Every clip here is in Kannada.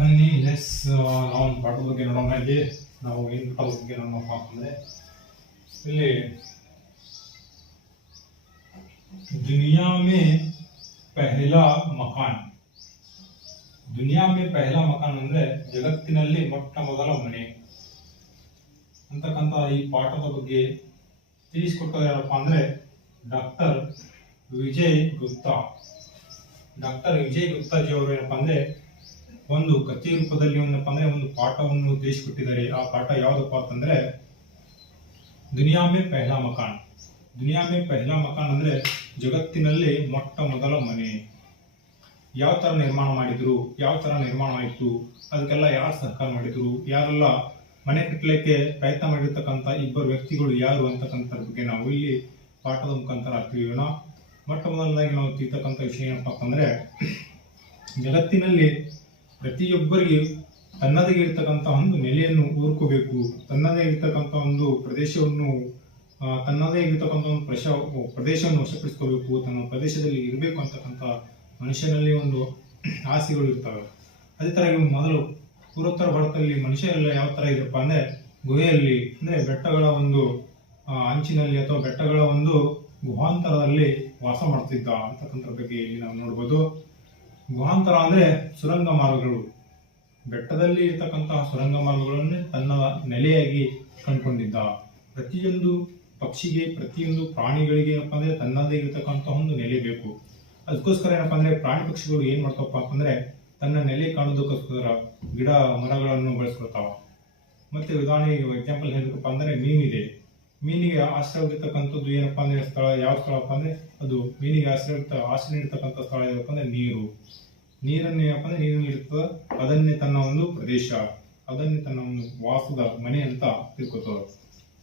ಬನ್ನಿ ನಾವು ಪಾಠದ ಬಗ್ಗೆ ನೋಡೋಣ. ಇಲ್ಲಿ ನಾವು ಏನು ಪಾಠದ ಬಗ್ಗೆ ನೋಡೋಣಪ್ಪ ಅಂತಂದ್ರೆ, ಇಲ್ಲಿ दुनिया में पहला मकान ಅಂದ್ರೆ ಜಗತ್ತಿನಲ್ಲಿ ಮೊಟ್ಟ ಮೊದಲ ಮನೆ ಅಂತಕ್ಕಂಥ ಈ ಪಾಠದ ಬಗ್ಗೆ ತಿಳಿಸಿಕೊಟ್ಟರು ಯಾರಪ್ಪ ಅಂದ್ರೆ ಡಾಕ್ಟರ್ ವಿಜಯ್ ಗುಪ್ತಾ. ಜಿ ಅವರು ಏನಪ್ಪಾ ಅಂದ್ರೆ ಒಂದು ಕಥೆ ರೂಪದಲ್ಲಿ ಏನಪ್ಪಾ ಅಂದ್ರೆ ಒಂದು ಪಾಠವನ್ನು ತಿಳಿಸಿಕೊಟ್ಟಿದ್ದಾರೆ. ಆ ಪಾಠ ಯಾವ್ದಪ್ಪ ಅಂತಂದ್ರೆ ದುನಿಯಾ ಮೇ ಪಹಲಾ ಮಕಾನ್ ಅಂದ್ರೆ ಜಗತ್ತಿನಲ್ಲಿ ಮೊಟ್ಟ ಮೊದಲ ಮನೆ. ಯಾವ ತರ ನಿರ್ಮಾಣ ಮಾಡಿದ್ರು, ಯಾವ ತರ ನಿರ್ಮಾಣ ಆಯ್ತು, ಅದಕ್ಕೆಲ್ಲ ಯಾರು ಸಹಕಾರ ಮಾಡಿದ್ರು, ಯಾರೆಲ್ಲ ಮನೆ ಕಟ್ಟಲಿಕ್ಕೆ ಪ್ರಯತ್ನ ಮಾಡಿರ್ತಕ್ಕಂಥ ಇಬ್ಬರು ವ್ಯಕ್ತಿಗಳು ಯಾರು ಅಂತಕ್ಕಂಥ ಬಗ್ಗೆ ನಾವು ಇಲ್ಲಿ ಪಾಠದ ಮುಖಾಂತರ ತಿಳಿಯೋಣ. ಮೊಟ್ಟ ಮೊದಲದಾಗಿ ನಾವು ತಿಳಿತಕ್ಕಂಥ ವಿಷಯ ಏನಪ್ಪಾ ಅಂತಂದ್ರೆ, ಜಗತ್ತಿನಲ್ಲಿ ಪ್ರತಿಯೊಬ್ಬರಿಗೆ ತನ್ನದೇ ಇರತಕ್ಕಂಥ ಒಂದು ನೆಲೆಯನ್ನು ಹುಡುಕಬೇಕು, ತನ್ನದೇ ಇರತಕ್ಕಂಥ ಒಂದು ಪ್ರದೇಶವನ್ನು ತನ್ನದೇ ಇರತಕ್ಕಂಥ ಒಂದು ಪ್ರದೇಶವನ್ನು ವಶಪಡಿಸ್ಕೋಬೇಕು, ತನ್ನ ಪ್ರದೇಶದಲ್ಲಿ ಇರಬೇಕು ಅಂತಕ್ಕಂಥ ಮನುಷ್ಯನಲ್ಲಿ ಒಂದು ಆಸೆಗಳು ಇರ್ತವೆ. ಅದೇ ತರ ಮೊದಲು ಪೂರ್ವೋತ್ತರ ಭಾರತದಲ್ಲಿ ಮನುಷ್ಯರೆಲ್ಲ ಯಾವ ತರ ಇದ್ರಪ್ಪ ಅಂದ್ರೆ ಗುಹೆಯಲ್ಲಿ, ಅಂದ್ರೆ ಬೆಟ್ಟಗಳ ಒಂದು ಅಂಚಿನಲ್ಲಿ ಅಥವಾ ಬೆಟ್ಟಗಳ ಒಂದು ಗುಹಾಂತರದಲ್ಲಿ ವಾಸ ಮಾಡ್ತಿದ್ದ ಅಂತಕ್ಕಂಥ ಬಗ್ಗೆ ಇಲ್ಲಿ ನಾವು ನೋಡ್ಬೋದು. ಗುಹಾಂತರ ಅಂದ್ರೆ ಸುರಂಗ ಮಾರ್ಗಗಳು, ಬೆಟ್ಟದಲ್ಲಿ ಇರ್ತಕ್ಕಂತಹ ಸುರಂಗ ಮಾರ್ಗಗಳನ್ನೇ ತನ್ನ ನೆಲೆಯಾಗಿ ಕಂಡುಕೊಂಡಿದ್ದ. ಪ್ರತಿಯೊಂದು ಪಕ್ಷಿಗೆ, ಪ್ರತಿಯೊಂದು ಪ್ರಾಣಿಗಳಿಗೆ ಏನಪ್ಪಾ ಅಂದ್ರೆ ತನ್ನದೇ ಇರತಕ್ಕಂತ ಒಂದು ನೆಲೆ ಬೇಕು. ಅದಕ್ಕೋಸ್ಕರ ಏನಪ್ಪಾ ಅಂದ್ರೆ ಪ್ರಾಣಿ ಪಕ್ಷಿಗಳು ಏನ್ ಮಾಡ್ತಾವಪ್ಪ ಅಂತಂದ್ರೆ ತನ್ನ ನೆಲೆ ಕಾಣೋದಕ್ಕೋಸ್ಕರ ಗಿಡ ಮರಗಳನ್ನು ಬೆಳೆಸ್ಕೊಳ್ತಾವ. ಮತ್ತೆ ಉದಾಹರಣೆಗೆ ಎಕ್ಸಾಂಪಲ್ ಹೇಳ್ಬೇಕಪ್ಪ ಅಂದ್ರೆ ಮೀನಿದೆ, ಮೀನಿಗೆ ಆಶ್ರಯವಿರ್ತಕ್ಕಂಥದ್ದು ಏನಪ್ಪಾ ಅಂದ್ರೆ ಸ್ಥಳ, ಯಾವ ಸ್ಥಳಪ್ಪ ಅಂದ್ರೆ ಅದು ಮೀನಿಗೆ ಆಶ್ರಯ ಇರ್ತಕ್ಕಂಥ ಸ್ಥಳ ಏನಪ್ಪ ಅಂದ್ರೆ ನೀರನ್ನು ಏನಪ್ಪ ಅಂದ್ರೆ ನೀರಿನಲ್ಲಿ ಇರ್ತದ, ಅದನ್ನೇ ತನ್ನ ಒಂದು ಪ್ರದೇಶ, ಅದನ್ನೇ ತನ್ನ ಒಂದು ವಾಸದ ಮನೆ ಅಂತ ತಿಳ್ಕೊತಾವ.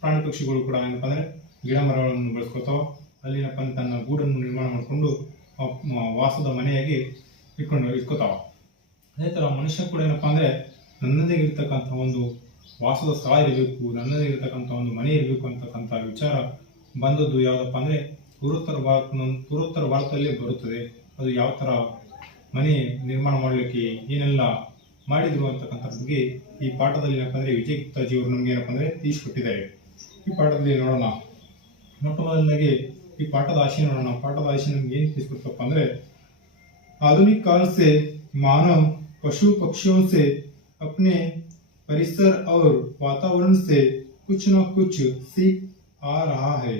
ಪ್ರಾಣಿ ಪಕ್ಷಿಗಳು ಕೂಡ ಏನಪ್ಪಾ ಅಂದ್ರೆ ಗಿಡ ಮರಗಳನ್ನು ಬೆಳೆಸ್ಕೊತಾವ, ಅಲ್ಲಿ ಏನಪ್ಪಾ ಅಂದ್ರೆ ತನ್ನ ಗೂಡನ್ನು ನಿರ್ಮಾಣ ಮಾಡಿಕೊಂಡು ವಾಸದ ಮನೆಯಾಗಿ ಇಟ್ಕೋತಾವ. ಅದೇ ತರ ಮನುಷ್ಯ ಕೂಡ ಏನಪ್ಪಾ ಅಂದ್ರೆ ನನ್ನದೇ ಇರತಕ್ಕಂಥ ಒಂದು ವಾಸದ ಸ್ಥಳ ಇರಬೇಕು, ನನ್ನದೇ ಇರತಕ್ಕಂಥ ಒಂದು ಮನೆ ಇರಬೇಕು ಅಂತಕ್ಕಂಥ ವಿಚಾರ ಬಂದದ್ದು ಯಾವ್ದಪ್ಪ ಅಂದ್ರೆ ಪೂರ್ವೋತ್ತರ ಭಾರತದಲ್ಲಿ ಬರುತ್ತದೆ. ಅದು ಯಾವ ತರ ಮನೆ ನಿರ್ಮಾಣ ಮಾಡಲಿಕ್ಕೆ ಏನೆಲ್ಲ ಮಾಡಿದ್ರು ಅಂತಕ್ಕಂಥ ಬಗ್ಗೆ ಈ ಪಾಠದಲ್ಲಿ ಏನಪ್ಪಾ ಅಂದ್ರೆ ವಿಜಯ್ ಗುಪ್ತಾಜಿ ಅವರು ನಮ್ಗೆ ಏನಪ್ಪಾ ಅಂದ್ರೆ ತಿಳಿಸಿಕೊಟ್ಟಿದ್ದಾರೆ. ಈ ಪಾಠದಲ್ಲಿ ನೋಡೋಣ. ಮೊಟ್ಟ ಮೊದಲನಾಗಿ ಈ ಪಾಠದ ಆಶಯ ನೋಡೋಣ. ಪಾಠದ ಆಶಯ ನಮ್ಗೆ ಏನ್ ತಿಳಿಸ್ಕೊಡ್ತಪ್ಪ ಅಂದ್ರೆ, आधुनिक काल से मानव पशु पक्षियों से अपने परिसर और वातावरण से कुछ न कुछ सीख आ रहा है.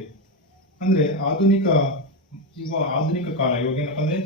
ಅಂದ್ರೆ ಆಧುನಿಕ ಕಾಲ, ಇವಾಗ ಏನಪ್ಪ ಅಂದ್ರೆ